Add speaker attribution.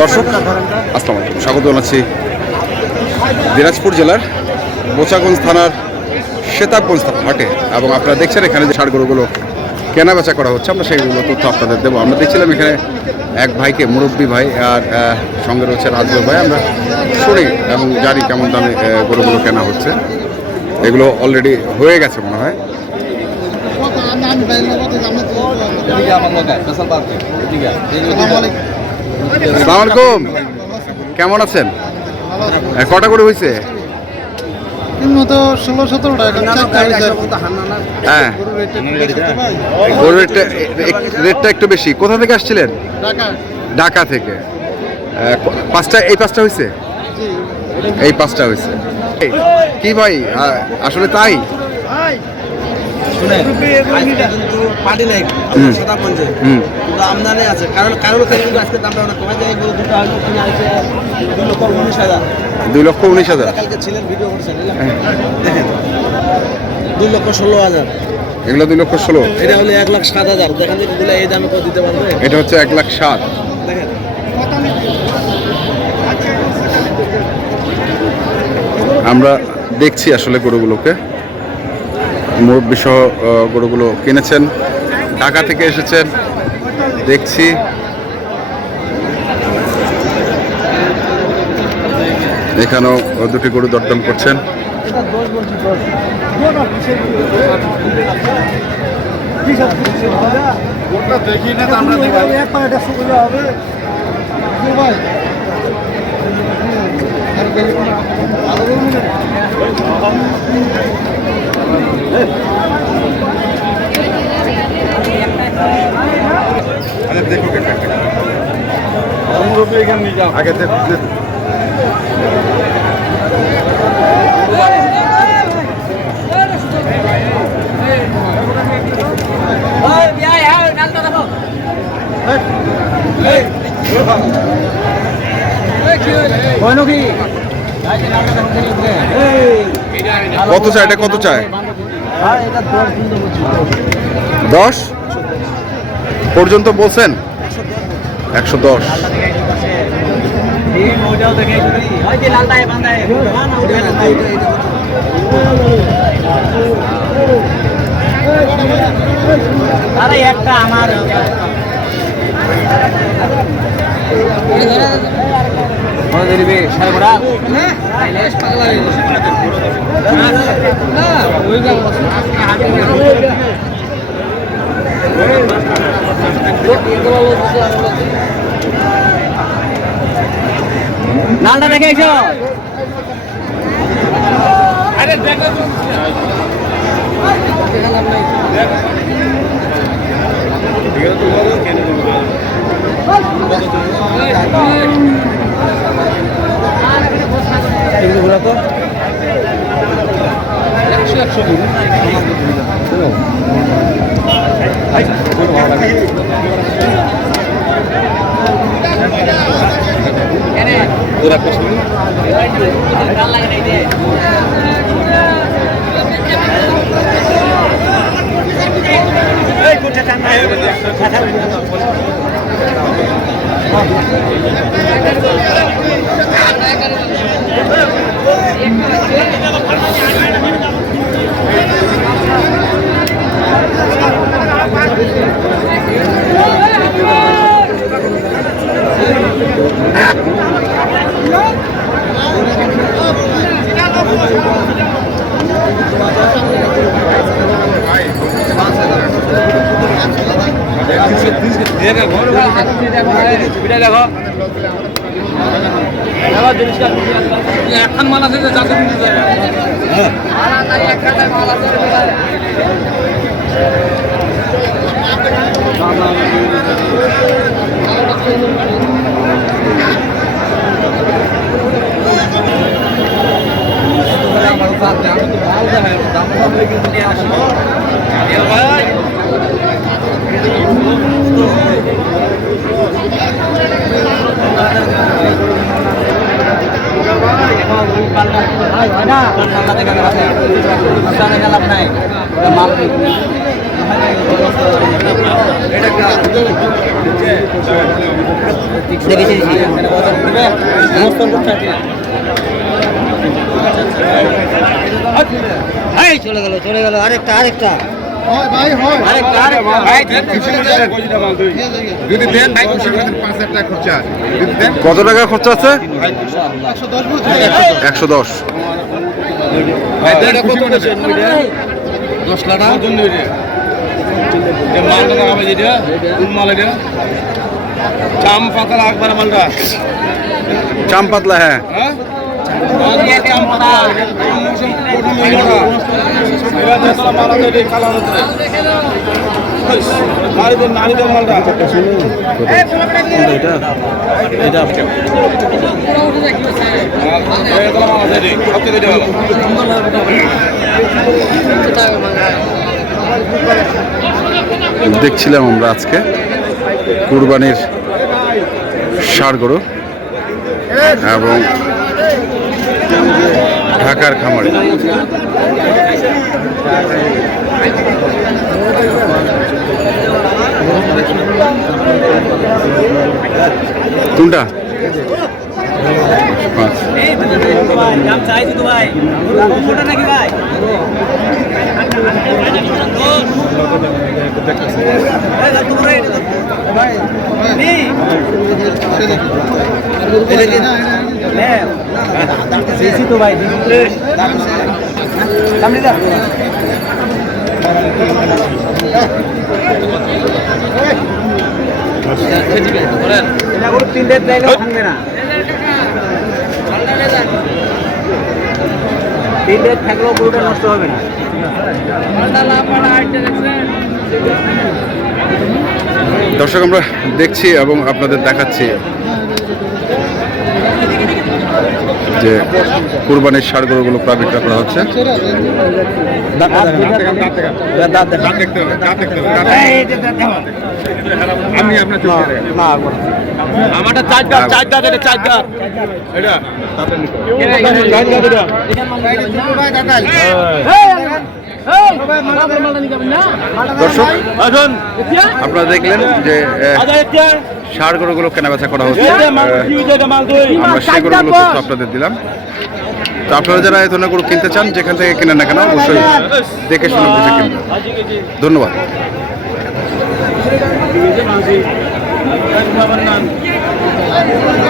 Speaker 1: দর্শক, আসসালামু আলাইকুম। স্বাগত জানাচ্ছি দিনাজপুর জেলার বোচাগঞ্জ থানার শ্বেতাবগঞ্জ হাটে। এবং আপনারা দেখছেন এখানে যে ষাড় গরুগুলো কেনা বেচা করা হচ্ছে, আমরা সেইগুলো তথ্য আপনাদের দেবো। আমরা দেখছিলাম এখানে এক ভাইকে, মুরব্বী ভাই, আর সঙ্গে রয়েছে রাজগুলো ভাই। আমরা শুনি এবং জানি কেমন দামে গরুগুলো কেনা হচ্ছে। এগুলো অলরেডি হয়ে গেছে মনে হয়। আলাইকুম। কেমন আছেন? কটা করে হয়েছে হ্যাঁ। রেটটা একটু বেশি। কোথা থেকে আসছিলেন? ঢাকা। থেকে। পাঁচটা এই পাঁচটা হয়েছে এই পাঁচটা হয়েছে কি ভাই আসলে তাই?
Speaker 2: শুনেন কিন্তু পার্টি নাই
Speaker 1: হুম।
Speaker 2: সাদা পঞ্চে
Speaker 1: হুম।
Speaker 2: কিন্তু আমদানি আছে। কারণ কিন্তু আজকে দামটা অনেক কমে যায়। এগুলো দুটো হলো কিনে আছে দুই লক্ষ উনিশ হাজার।
Speaker 1: দুই লক্ষ উনিশ হাজার।
Speaker 2: কালকে ছিলেন ভিডিও করেছেন দেখেন দুই লক্ষ ষোলো হাজার।
Speaker 1: এগুলো দুই লক্ষ ষোলো।
Speaker 2: এটা হলো এক লাখ সাত হাজার। দেখেন এই দামে করে দিতে পারবে?
Speaker 1: এটা হচ্ছে এক লাখ সাত।
Speaker 2: দেখেন।
Speaker 1: আমরা দেখছি আসলে গরুগুলোকে। মুরব্বী সহ গরুগুলো কিনেছেন ঢাকা থেকে এসেছেন দেখছি। এখানেও দুটি গরু দরদাম করছেন। আগে কত চায় এটা? কত চায়? দশ? পর্যন্ত বলছেন? একশো দশ।
Speaker 3: আরে একটা আমার নালটা দেখে এসো। হয় না ঠান্ডা থেকে রাখে ঠান্ডা থেকে লাভ নাই মাল দেখেছি এই চলে গেল চলে গেল আরেকটা আরেকটা।
Speaker 4: হয় হয়।
Speaker 1: কত টাকা খরচা আছে?
Speaker 4: একশো দশ
Speaker 1: দশ
Speaker 2: টাকা জন্য মালটা বাজে এটা? কোন মাল এটা? চাম পাতা আকবার মালটা।
Speaker 1: চাম পাতলা হ্যাঁ।
Speaker 2: হ্যাঁ? মালটা। নারীদের এটা এটা সবচেয়ে
Speaker 1: দেখছিলাম আমরা আজকে কুরবানির ষাড় গরু এবং ঢাকার খামারে। কোনটা?
Speaker 3: তো ভাই সামনে যা এটা করে তিন ডেট চাইলেও ভাঙবে না তিন থাকলেও গরুটা নষ্ট হবে না।
Speaker 1: দর্শক আমরা দেখছি এবং আপনাদের দেখাচ্ছি যে কুরবানির ষাড় গরুগুলো প্রায় করা হচ্ছে। আমি আপনার
Speaker 2: আমারটা চার দাঁত চার দাঁত এটা চার দাঁত এটা।
Speaker 1: দর্শক আপনারা দেখলেন যে
Speaker 2: আচ্ছা
Speaker 1: ষাড় গরুগুলো কেনাবেচা করা হচ্ছে। আমরা সেই গরুগুলো আপনাদের দিলাম। তো আপনারা যারা এই ধরনের গরু কিনতে চান যেখান থেকে কিনেন না কেন অবশ্যই দেখে শুনে বুঝে কিনবেন। ধন্যবাদ।
Speaker 2: মাঝি